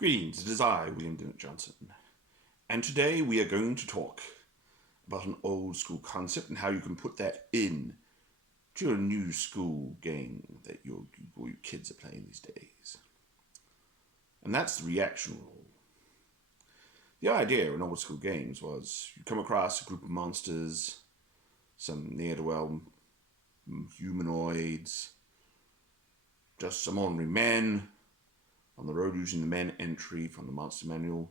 Greetings, it is I, William Dymock-Johnson, and today we are going to talk about an old school concept and how you can put that in to your new school game that your kids are playing these days. And that's the reaction role. The idea in old school games was you come across a group of monsters, some ne'er-do-well humanoids, just some ordinary men on the road using the men entry from the monster manual,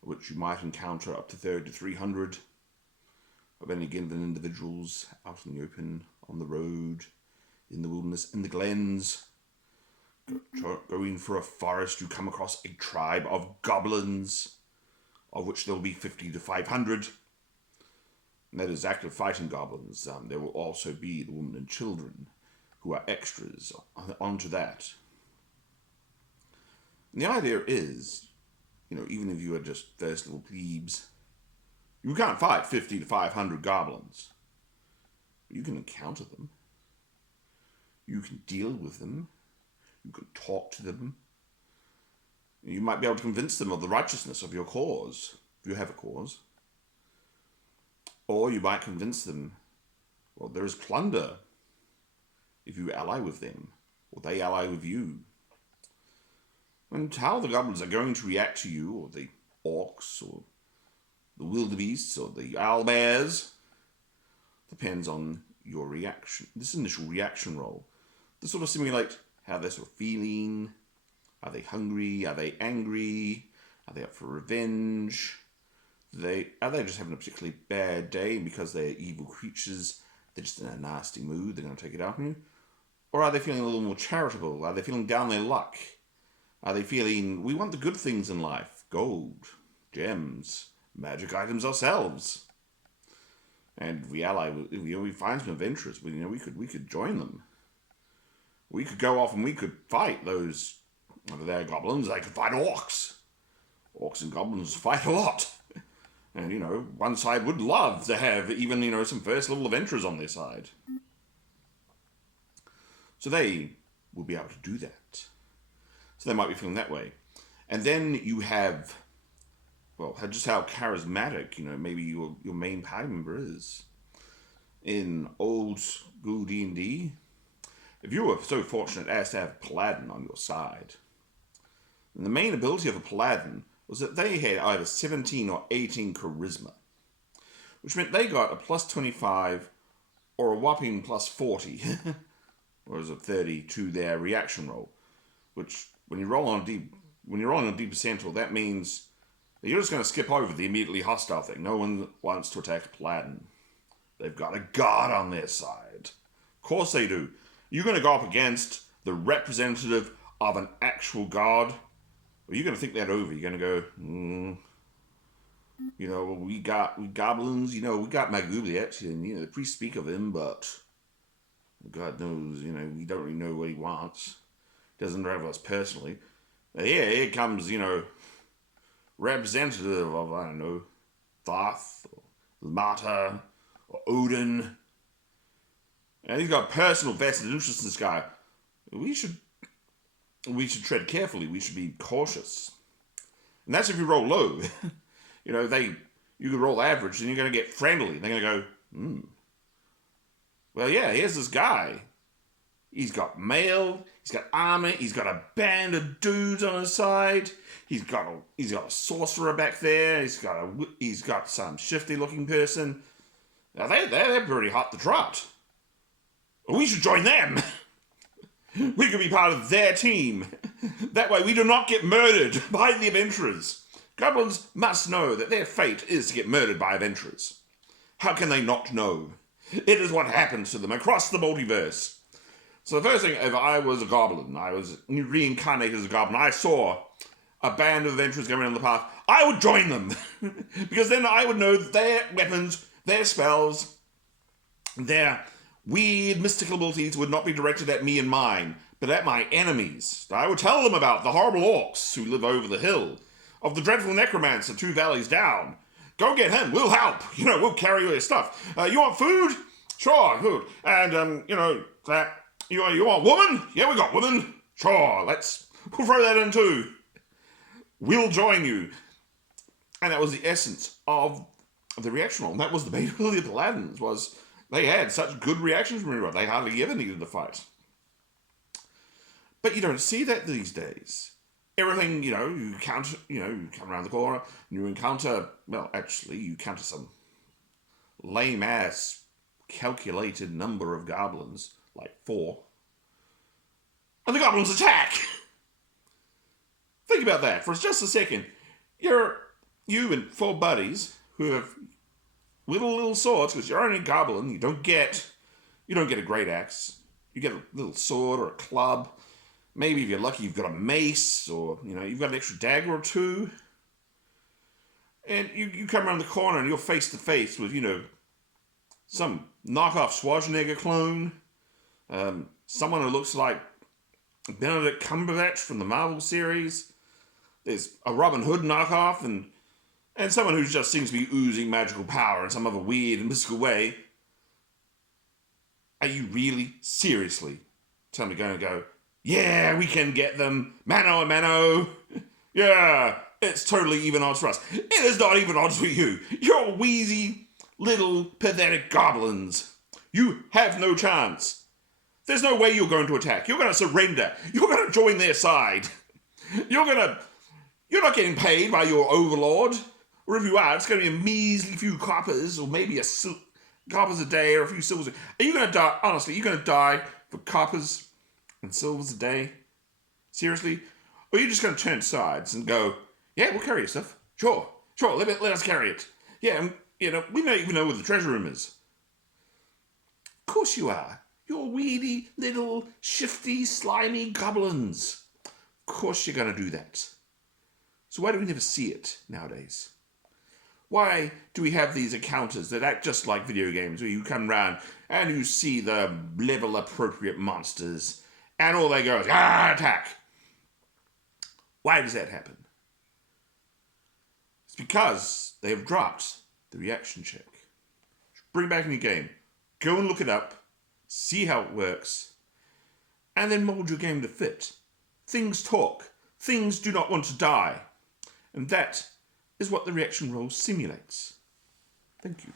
which you might encounter up to 30 to 300 of any given individuals out in the open, on the road, in the wilderness, in the glens. Going for a forest, you come across a tribe of goblins, of which there will be 50 to 500. And that is active fighting goblins. There will also be the women and children who are extras onto that. And the idea is, even if you are just first level plebes, you can't fight 50 to 500 goblins. You can encounter them. You can deal with them. You can talk to them. You might be able to convince them of the righteousness of your cause, if you have a cause. Or you might convince them, well, there is plunder if you ally with them, or they ally with you. And how the goblins are going to react to you, or the orcs, or the wildebeests, or the owlbears, depends on your reaction. This initial reaction roll. This sort of simulate how they're sort of feeling. Are they hungry? Are they angry? Are they up for revenge? Are they just having a particularly bad day, and because they're evil creatures, they're just in a nasty mood, they're going to take it out on you? Or are they feeling a little more charitable? Are they feeling down their luck? Are they feeling, we want the good things in life, gold, gems, magic items ourselves? And we ally, we find some adventurers, we could join them. We could go off and we could fight those, whether they're goblins, they could fight orcs. Orcs and goblins fight a lot. And, one side would love to have even, some first level adventurers on their side. So they will be able to do that. So they might be feeling that way. And then you have, just how charismatic, maybe your main party member is. In old school D&D, if you were so fortunate as to have a paladin on your side, then the main ability of a paladin was that they had either 17 or 18 charisma, which meant they got a plus 25 or a whopping plus 40, or is it 30 to their reaction roll, which when you're rolling a D percentile, that means that you're just going to skip over the immediately hostile thing. No one wants to attack a paladin. They've got a god on their side. Of course they do. You're going to go up against the representative of an actual god. Well, you're going to think that over. You're going to go, we goblins, we got Maguliet, and, the priests speak of him, but God knows, we don't really know what he wants. Doesn't drive us personally. Here comes, representative of, I don't know, Thoth, or Mata, or Odin. And he's got personal vested interest in this guy. We should tread carefully. We should be cautious. And that's if you roll low. You could roll average, and you're going to get friendly. They're going to go, well, yeah, here's this guy. He's got mail, he's got armor, he's got a band of dudes on his side. He's got a sorcerer back there. He's got some shifty looking person. Now they're pretty hot to trot. We should join them. We could be part of their team. That way we do not get murdered by the adventurers. Goblins must know that their fate is to get murdered by adventurers. How can they not know? It is what happens to them across the multiverse. So the first thing, if I was a goblin, I was reincarnated as a goblin, I saw a band of adventurers going down the path, I would join them. Because then I would know that their weapons, their spells, their weird mystical abilities would not be directed at me and mine, but at my enemies. I would tell them about the horrible orcs who live over the hill, of the dreadful necromancer 2 valleys down. Go get him, we'll help, we'll carry your stuff. You want food? Sure, food. And, you want woman? Yeah, we got woman. Sure, we'll throw that in too. We'll join you. And that was the essence of the reaction roll. And that was the beatability of the Paladins, was they had such good reactions from everyone. They hardly ever needed to fight. But you don't see that these days. Everything, you come around the corner and you encounter, well, actually, you encounter some lame-ass calculated number of goblins, like 4. And the goblins attack! Think about that for just a second. You and 4 buddies who have little swords, because you're only a goblin, you don't get a great axe. You get a little sword or a club. Maybe if you're lucky, you've got a mace, or you've got an extra dagger or 2. And you come around the corner and you're face to face with some knockoff Schwarzenegger clone, someone who looks like Benedict Cumberbatch from the Marvel series. There's a Robin Hood knockoff, and someone who just seems to be oozing magical power in some other weird and mystical way. Are you really, seriously, telling me going to go, yeah, we can get them, mano a mano. Yeah, it's totally even odds for us. It is not even odds for you. You're wheezy, little, pathetic goblins. You have no chance. There's no way you're going to attack. You're going to surrender. You're going to join their side. You're not getting paid by your overlord. Or if you are, it's going to be a measly few coppers, or maybe coppers a day, or a few silvers. Are you going to die? Honestly, are you going to die for coppers and silvers a day? Seriously? Or are you just going to turn sides and go, yeah, we'll carry your stuff. Sure, let us carry it. Yeah, and, we don't even know where the treasure room is. Of course you are. You're weedy, little, shifty, slimy goblins. Of course you're going to do that. So why do we never see it nowadays? Why do we have these encounters that act just like video games, where you come round and you see the level-appropriate monsters, and all they go is, attack! Why does that happen? It's because they have dropped the reaction check. Bring it back in your game. Go and look it up, see how it works, and then mold your game to fit. Things talk. Things do not want to die. And that is what the reaction roll simulates. Thank you.